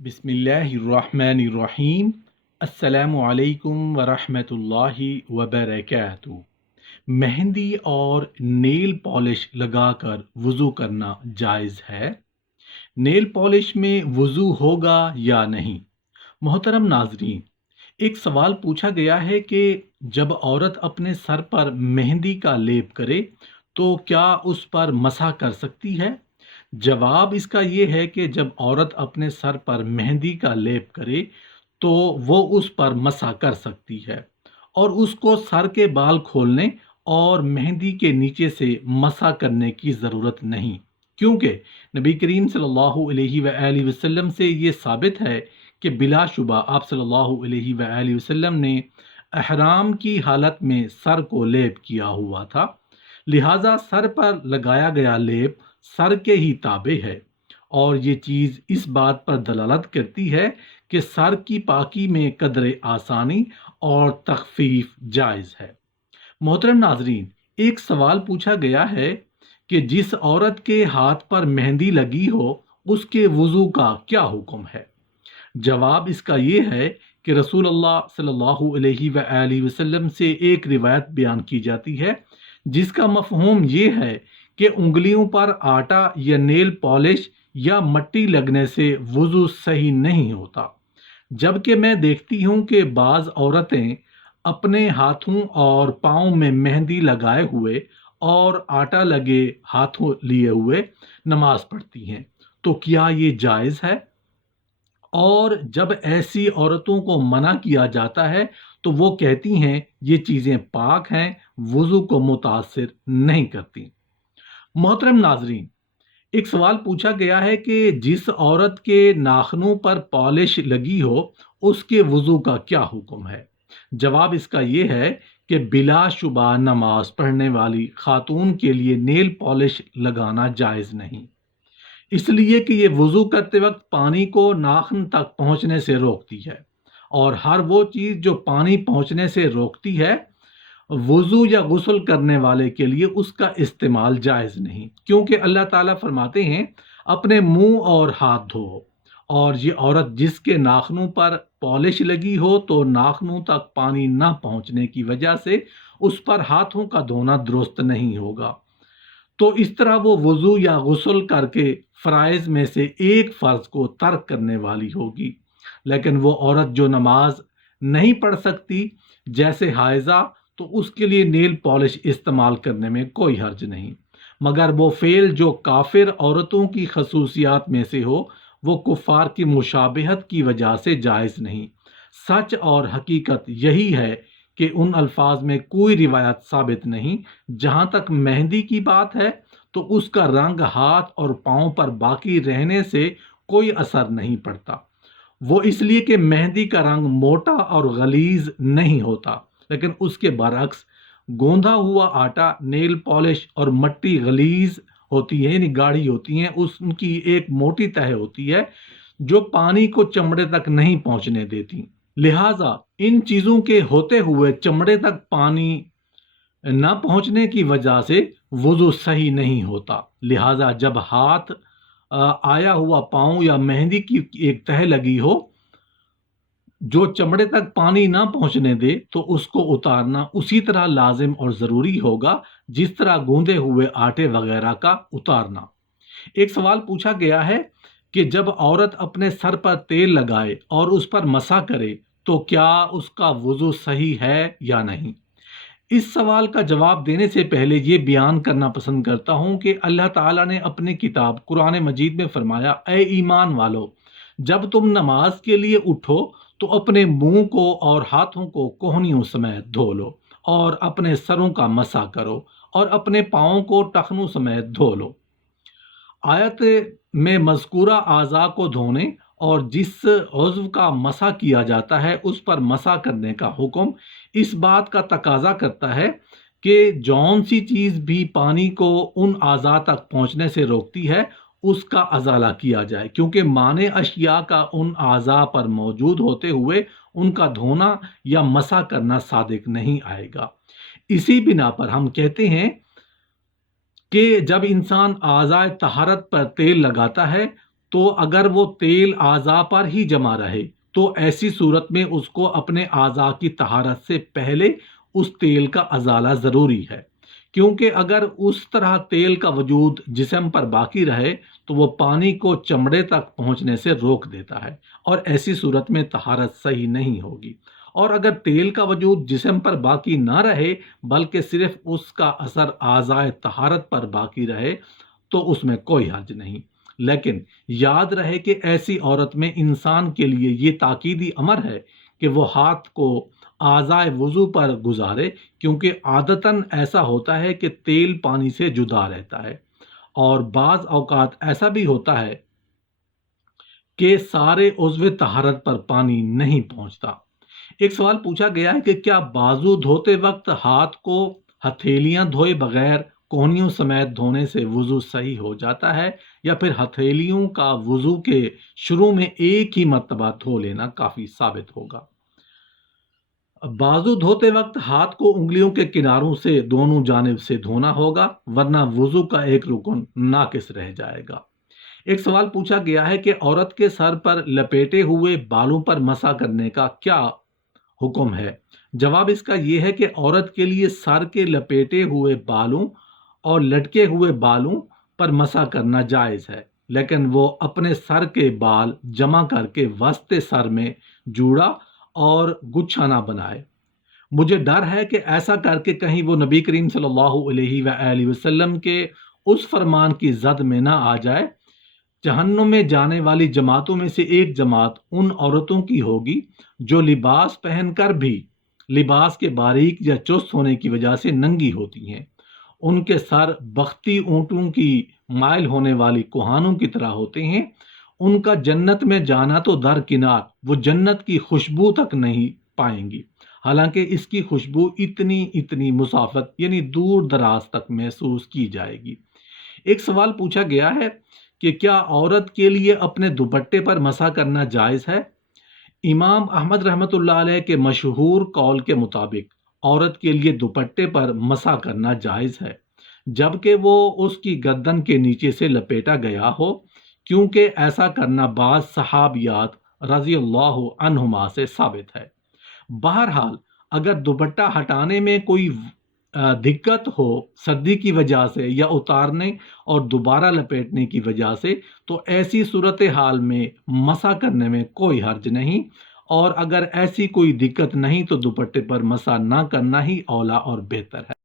बिस्मिल्लाहिर्रहमानिर्रहीम। अस्सलामु अलैकुम वरहमतुल्लाहि वबरकातुहू। मेहंदी और नेल पॉलिश लगाकर वज़ू करना जायज़ है? नेल पॉलिश में वज़ू होगा या नहीं? मोहतरम नाजरीन, एक सवाल पूछा गया है कि जब औरत अपने सर पर मेहंदी का लेप करे तो क्या उस पर मसा कर सकती है? जवाब इसका ये है कि जब औरत अपने सर पर मेहंदी का लेप करे तो वो उस पर मसा कर सकती है और उसको सर के बाल खोलने और मेहंदी के नीचे से मसा करने की ज़रूरत नहीं, क्योंकि नबी करीम सल्लल्लाहु अलैहि वआलैहि वसल्लम से ये साबित है कि बिलाशुबा आप सल्लल्लाहु अलैहि वआलैहि वसल्लम ने अहराम की हालत में सर को लेप किया हुआ था। लिहाजा सर पर लगाया गया लेप सर के ही ताबे है और ये चीज़ इस बात पर दलालत करती है कि सर की पाकी में कदर आसानी और तखफीफ जायज़ है। मोहतरम नाजरीन, एक सवाल पूछा गया है कि जिस औरत के हाथ पर मेहंदी लगी हो उसके वज़ू का क्या हुक्म है? जवाब इसका ये है कि रसूल अल्लाह सल्लल्लाहु अलैहि वआलैहि वसल्लम से एक रिवायत बयान की जाती है जिसका मफहूम ये है कि उंगलियों पर आटा या नेल पॉलिश या मट्टी लगने से वज़ू सही नहीं होता। जबकि मैं देखती हूँ कि बाज़ औरतें अपने हाथों और पाँव में मेहंदी लगाए हुए और आटा लगे हाथों लिए हुए नमाज पढ़ती हैं। तो क्या ये जायज़ है? और जब ऐसी औरतों को मना किया जाता है तो वो कहती हैं ये चीज़ें पाक हैं, वज़ू को मुतासिर नहीं करती। मोहतरम नाजरीन, एक सवाल पूछा गया है कि जिस औरत के नाखनों पर पॉलिश लगी हो उसके वज़ू का क्या हुक्म है? जवाब इसका ये है कि बिलाशुबा नमाज पढ़ने वाली खातून के लिए नेल पॉलिश लगाना जायज़ नहीं, इसलिए कि ये वज़ू करते वक्त पानी को नाखन तक पहुंचने से रोकती है और हर वो चीज़ जो पानी पहुंचने से रोकती है वज़ू या गुस्ल करने वाले के लिए उसका इस्तेमाल जायज़ नहीं, क्योंकि अल्लाह ताला फरमाते हैं अपने मुंह और हाथ धो। और ये औरत जिसके नाखनों पर पॉलिश लगी हो तो नाखनों तक पानी ना पहुंचने की वजह से उस पर हाथों का धोना दुरुस्त नहीं होगा। तो इस तरह वो वज़ू या गुस्ल करके फ़राइज़ में से एक फ़र्ज़ को तर्क करने वाली होगी। लेकिन वो औरत जो नमाज नहीं पढ़ सकती, जैसे हाइज़ा, तो उसके लिए नेल पॉलिश इस्तेमाल करने में कोई हर्ज नहीं। मगर वो फ़ेल जो काफिर औरतों की खसूसियात में से हो वो कुफ़ार की मुशाबहत की वजह से जायज़ नहीं। सच और हकीकत यही है कि उन अल्फाज में कोई रिवायत साबित नहीं। जहाँ तक मेहंदी की बात है तो उसका रंग हाथ और पाँव पर बाकी रहने से कोई असर नहीं पड़ता। वो इसलिए कि मेहंदी का रंग मोटा और गलीज नहीं होता, लेकिन उसके बरक्स गोंधा हुआ आटा, नेल पॉलिश और मट्टी गलीज होती है, यानी गाढ़ी होती हैं। उनकी एक मोटी तह होती है जो पानी को चमड़े तक नहीं पहुंचने देती। लिहाजा इन चीज़ों के होते हुए चमड़े तक पानी न पहुंचने की वजह से वुज़ू सही नहीं होता। लिहाजा जब हाथ आया हुआ पाँव या मेहंदी की एक तह लगी हो जो चमड़े तक पानी ना पहुंचने दे तो उसको उतारना उसी तरह लाजिम और ज़रूरी होगा जिस तरह गूंदे हुए आटे वगैरह का उतारना। एक सवाल पूछा गया है कि जब औरत अपने सर पर तेल लगाए और उस पर मसा करे तो क्या उसका वुज़ू सही है या नहीं? इस सवाल का जवाब देने से पहले ये बयान करना पसंद करता हूँ कि अल्लाह ताला ने अपनी किताब कुरान मजीद में फरमाया, ए ईमान वालो, जब तुम नमाज के लिए उठो तो अपने मुंह को और हाथों को कोहनियों समेत धो लो और अपने सरों का मसा करो और अपने पाँवों को टखनों समेत धो लो। आयत में मज़कूरा आज़ा को धोने और जिस उज़्व का मसा किया जाता है उस पर मसा करने का हुक्म इस बात का तकाजा करता है कि जौन सी चीज़ भी पानी को उन आज़ा तक पहुँचने से रोकती है उसका अजाला किया जाए, क्योंकि माने अशिया का उन आज़ा पर मौजूद होते हुए उनका धोना या मसा करना सादिक नहीं आएगा। इसी बिना पर हम कहते हैं कि जब इंसान आज़ाए तहारत पर तेल लगाता है تو اگر وہ تیل اعضاء پر ہی جمع رہے تو ایسی صورت میں اس کو اپنے اعضاء کی طہارت سے پہلے اس تیل کا ازالہ ضروری ہے، کیونکہ اگر اس طرح تیل کا وجود جسم پر باقی رہے تو وہ پانی کو چمڑے تک پہنچنے سے روک دیتا ہے، اور ایسی صورت میں طہارت صحیح نہیں ہوگی۔ اور اگر تیل کا وجود جسم پر باقی نہ رہے بلکہ صرف اس کا اثر اعضاء طہارت پر باقی رہے تو اس میں کوئی حرج نہیں، لیکن یاد رہے کہ ایسی عورت میں انسان کے لیے یہ تاکیدی امر ہے کہ وہ ہاتھ کو اعضاء وضو پر گزارے، کیونکہ عادتاً ایسا ہوتا ہے کہ تیل پانی سے جدا رہتا ہے، اور بعض اوقات ایسا بھی ہوتا ہے کہ سارے عضو طہارت پر پانی نہیں پہنچتا۔ ایک سوال پوچھا گیا ہے کہ کیا بازو دھوتے وقت ہاتھ کو ہتھیلیاں دھوئے بغیر کونیوں سمیت دھونے سے وضو صحیح ہو جاتا ہے، یا پھر ہتھیلیوں کا وضو کے شروع میں ایک ہی مرتبہ دھو لینا کافی ثابت ہوگا؟ بازو دھوتے وقت ہاتھ کو انگلیوں کے کناروں سے دونوں جانب سے دھونا ہوگا، ورنہ وضو کا ایک رکن ناقص رہ جائے گا۔ ایک سوال پوچھا گیا ہے کہ عورت کے سر پر لپیٹے ہوئے بالوں پر مسح کرنے کا کیا حکم ہے؟ جواب اس کا یہ ہے کہ عورت کے لیے سر کے لپیٹے ہوئے بالوں اور لٹکے ہوئے بالوں پر مسح کرنا جائز ہے، لیکن وہ اپنے سر کے بال جمع کر کے وسط سر میں جوڑا اور گچھا نہ بنائے۔ مجھے ڈر ہے کہ ایسا کر کے کہیں وہ نبی کریم صلی اللہ علیہ وآلہ وسلم کے اس فرمان کی زد میں نہ آ جائے۔ جہنم میں جانے والی جماعتوں میں سے ایک جماعت ان عورتوں کی ہوگی جو لباس پہن کر بھی لباس کے باریک یا چست ہونے کی وجہ سے ننگی ہوتی ہیں۔ ان کے سر بختی اونٹوں کی مائل ہونے والی کوہانوں کی طرح ہوتے ہیں۔ ان کا جنت میں جانا تو درکنار، وہ جنت کی خوشبو تک نہیں پائیں گی، حالانکہ اس کی خوشبو اتنی مسافت یعنی دور دراز تک محسوس کی جائے گی۔ ایک سوال پوچھا گیا ہے کہ کیا عورت کے لیے اپنے دوپٹے پر مسح کرنا جائز ہے؟ امام احمد رحمۃ اللہ علیہ کے مشہور قول کے مطابق عورت کے لیے دوپٹے پر مسح کرنا جائز ہے، جبکہ وہ اس کی گردن کے نیچے سے لپیٹا گیا ہو، کیونکہ ایسا کرنا بعض صحابیات رضی اللہ عنہما سے ثابت ہے۔ بہرحال اگر دوپٹہ ہٹانے میں کوئی دقت ہو سردی کی وجہ سے یا اتارنے اور دوبارہ لپیٹنے کی وجہ سے، تو ایسی صورتحال میں مسح کرنے میں کوئی حرج نہیں، اور اگر ایسی کوئی دقت نہیں تو دوپٹے پر مسح نہ کرنا ہی اولیٰ اور بہتر ہے۔